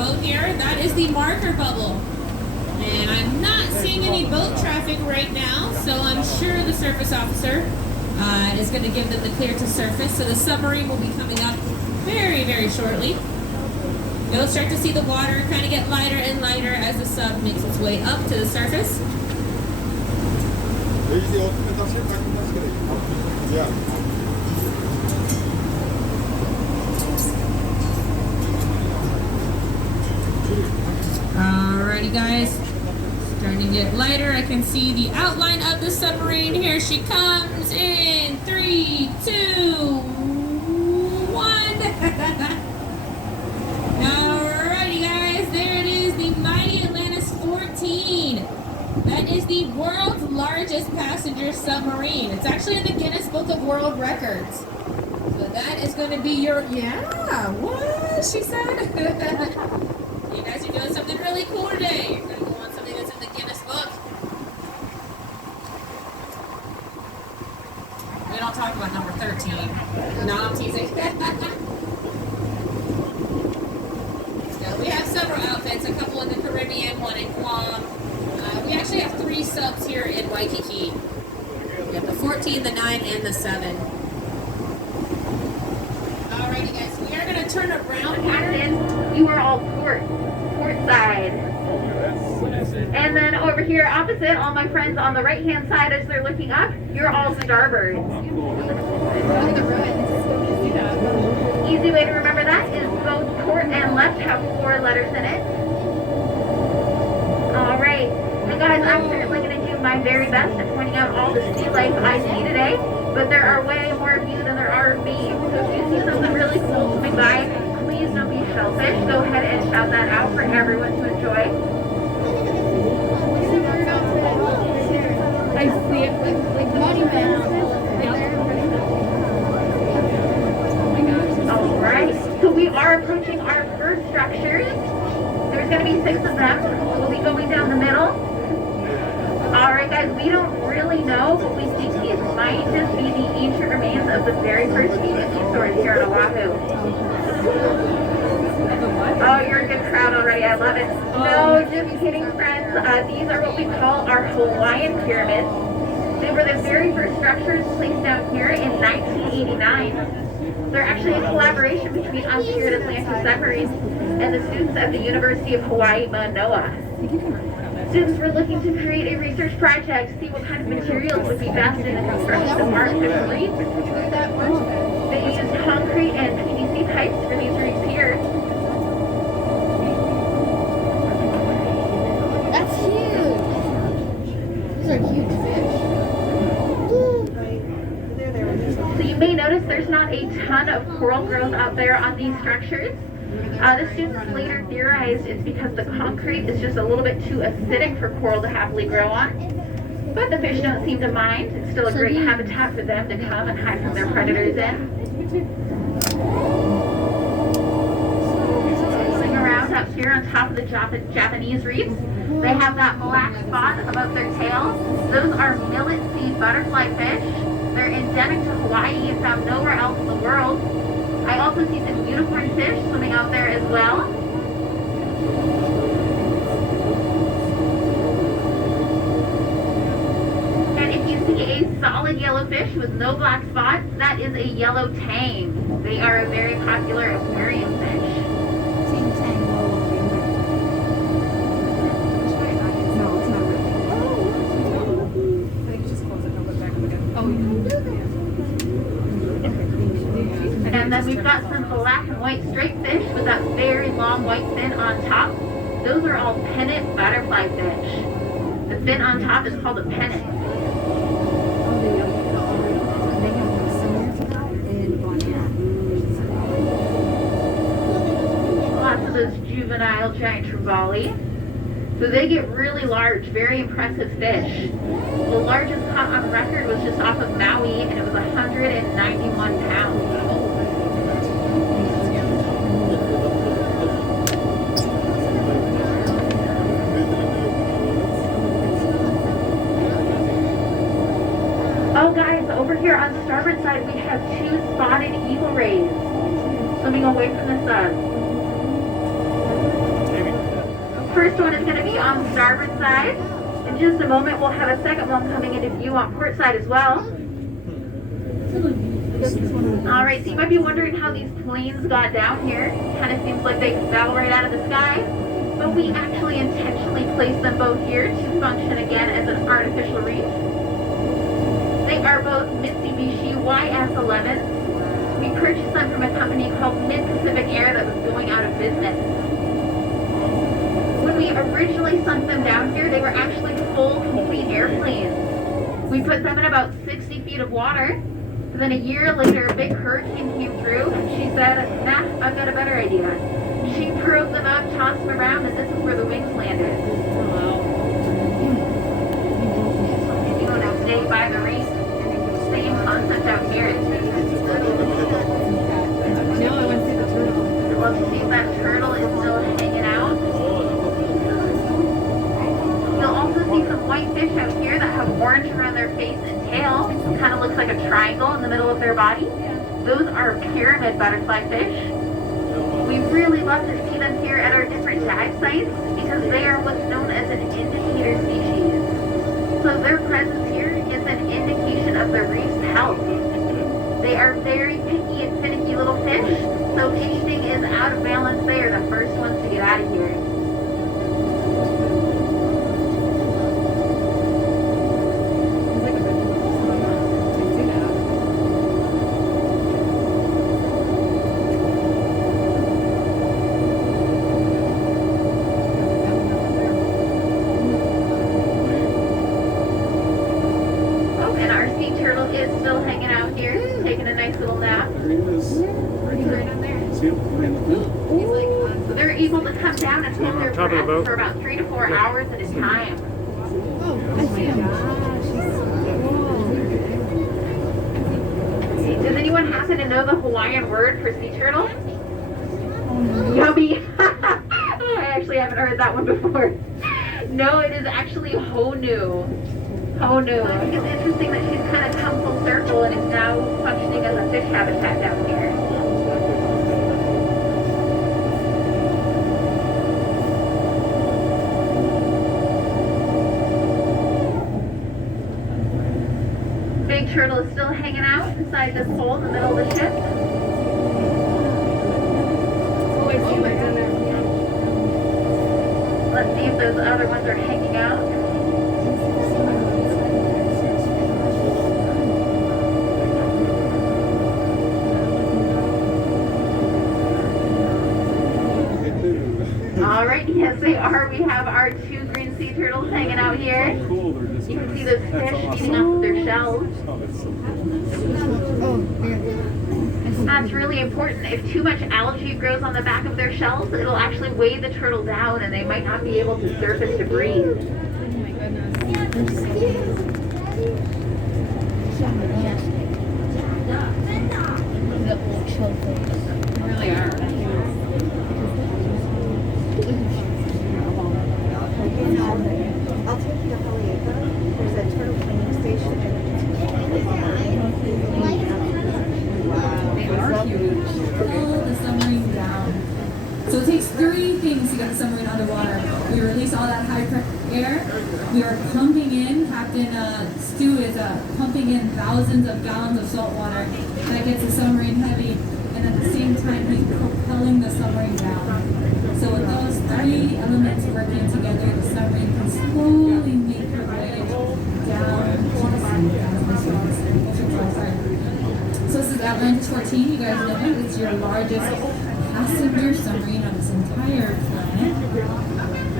boat here. That is the marker bubble. And I'm not seeing any boat traffic right now, so I'm sure the surface officer is going to give them the clear to surface. So the submarine will be coming up very, very shortly. You'll start to see the water kind of get lighter and lighter as the sub makes its way up to the surface. Alrighty guys, starting to get lighter. I can see the outline of the submarine. Here she comes in 3, 2, 1. Alrighty guys, there it is, the mighty Atlantis 14. That is the world's largest passenger submarine. It's actually in the Guinness Book of World Records. So that is going to be your, yeah, what she said. You guys are doing something really cool today. You're going to go on something that's in the Guinness Book. We don't talk about number 13. No, I'm teasing. So we have several outfits, a couple in the Caribbean, one in Guam. We actually have 3 subs here in Waikiki. We have the 14, the 9, and the 7. Alrighty guys, we are going to turn around. Captain, you are all port side. And then over here opposite, all my friends on the right hand side as they're looking up, you're all starboard. Easy way to remember that is both port and left have 4 letters in it. Alright, and guys, I'm certainly going to do my very best at pointing out all the sea life I see today, but there are way more of you than there are of me. So if you see something really cool swimming by, please don't be shellfish. Go ahead and shout that out for everyone to enjoy. I see it like monuments. Alright, so we are approaching our first structures. There's going to be 6 of them. We'll be going down the middle. Alright guys, we don't really know, but we think it might just be the ancient remains of the very first BBC stores here on Oahu. Oh, you're a good crowd already. I love it. No, just kidding, friends. These are what we call our Hawaiian Pyramids. They were the very first structures placed down here in 1989. They're actually a collaboration between Untitled Atlantis Submarines and the students at the University of Hawaii, Manoa. Students were looking to create a research project, see what kind of materials would be best in the construction of artificial reefs. They used concrete and PVC pipes for these reefs here. That's huge. These are huge fish. So you may notice there's not a ton of coral growth out there on these structures. The students later theorized it's because the concrete is just a little bit too acidic for coral to happily grow on. But the fish don't seem to mind. It's still a great habitat for them to come and hide from their predators in. Swimming around up here on top of the Japanese reefs, they have that black spot above their tail. Those are millet sea butterfly fish. They're endemic to Hawaii and found nowhere else in the world. I also see some unicorn fish swimming out there as well. And if you see a solid yellow fish with no black spots, that is a yellow tang. They are a very popular aquarium fish. And then we've got some black and white striped fish with that very long white fin on top. Those are all pennant butterfly fish. The fin on top is called a pennant. Lots of those juvenile giant trevally. So they get really large, very impressive fish. The largest caught on record was just off of Maui, and it was 191 pounds. Oh guys, over here on the starboard side we have 2 spotted eagle rays swimming away from the sun. First one is going to be on the starboard side. In just a moment, we'll have a second one coming into view on port side as well. Alright, so you might be wondering how these planes got down here. Kind of seems like they fell right out of the sky. But we actually intentionally placed them both here to function again as an artificial reef. They are both Mitsubishi YS-11s. We purchased them from a company called Mid-Pacific Air that was going out of business. When we originally sunk them down here, they were actually full, complete airplanes. We put them in about 60 feet of water. Then a year later, a big hurricane came through, and she said, nah, I've got a better idea. She probed them up, tossed them around, and this is where the wings landed. You know, now stay by the reef. Same concept out here. Now I want to see the turtle. Well, you see that turtle is still hanging out. You'll also see some white fish out here that have orange around their face and tail. It kind of looks like a triangle in the middle of their body. Those are pyramid butterfly fish. We really love to see them here at our different dive sites because they are what's known as an indicator species. So their presence here is an indication of the reef's health. They are very picky and finicky little fish, so if anything is out of balance, they are the first ones to get out of here. They're able to come down and hold their breath for about 3 to 4 hours at a time. Oh, I see him. Does anyone happen to know the Hawaiian word for sea turtle? Yummy. I actually haven't heard that one before. No, it is actually honu. Honu. I think it's interesting that she's kind of come full circle and is now functioning as a fish habitat down here. Big turtle is still hanging out inside this hole in the middle of the ship. Let's see if those other ones are hanging out. Alright, yes they are. We have our 2 green sea turtles hanging out here. You can see those fish eating off of their shells. That's really important. If too much algae grows on the back of their shells, it'll actually weigh the turtle down and they might not be able to surface to breathe. Oh my goodness. They really are. I'll take you to Hawaiian. There's a turtle training station. They are huge. Pull the submarine down. So it takes 3 things to get the submarine underwater. We release all that high pressure air. We are pumping in. Captain Stu is pumping in thousands of gallons of salt water. That gets the submarine heavy. And at the same time, he's propelling the submarine down. So with those 3 elements working together, the submarine can slowly make her way down to the sea. So this is Atlantis 14. You guys know it. It's your largest passenger submarine on this entire planet.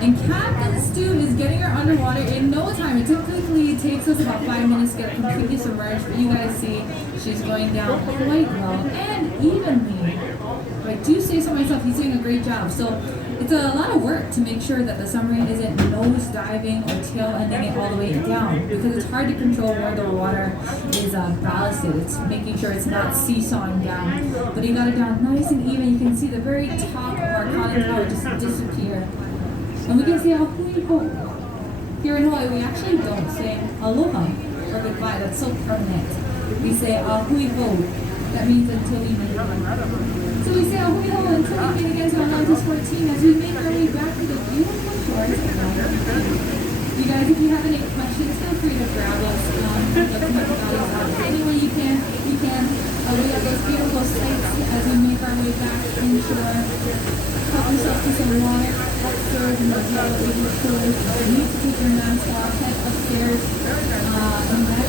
And Captain Stu is getting her underwater in no time. It typically takes us about 5 minutes to get completely submerged, but you guys see she's going down quite well and evenly. If I do say so myself, he's doing a great job. So it's a lot of work to make sure that the submarine isn't nose diving or tail ending it all the way down, because it's hard to control where the water is ballasted. It's making sure it's not seesawing down. But he got it down nice and even. You can see the very top of our conning tower just disappear. And we can say ahui ho. Here in Hawaii, we actually don't say aloha or goodbye. That's so permanent. We say ahui ho. That means until we meet again. So we say ahui ho until we meet again. So Atlantis 14 as we make our way back to the beautiful shores of Waikiki. You guys, if you have any questions, feel free to grab us. Any way you can. We have those beautiful sights as we make our way back inshore. Help yourself to some water, upstairs in the yellow baby pools. You need to keep your mask off, head upstairs. And that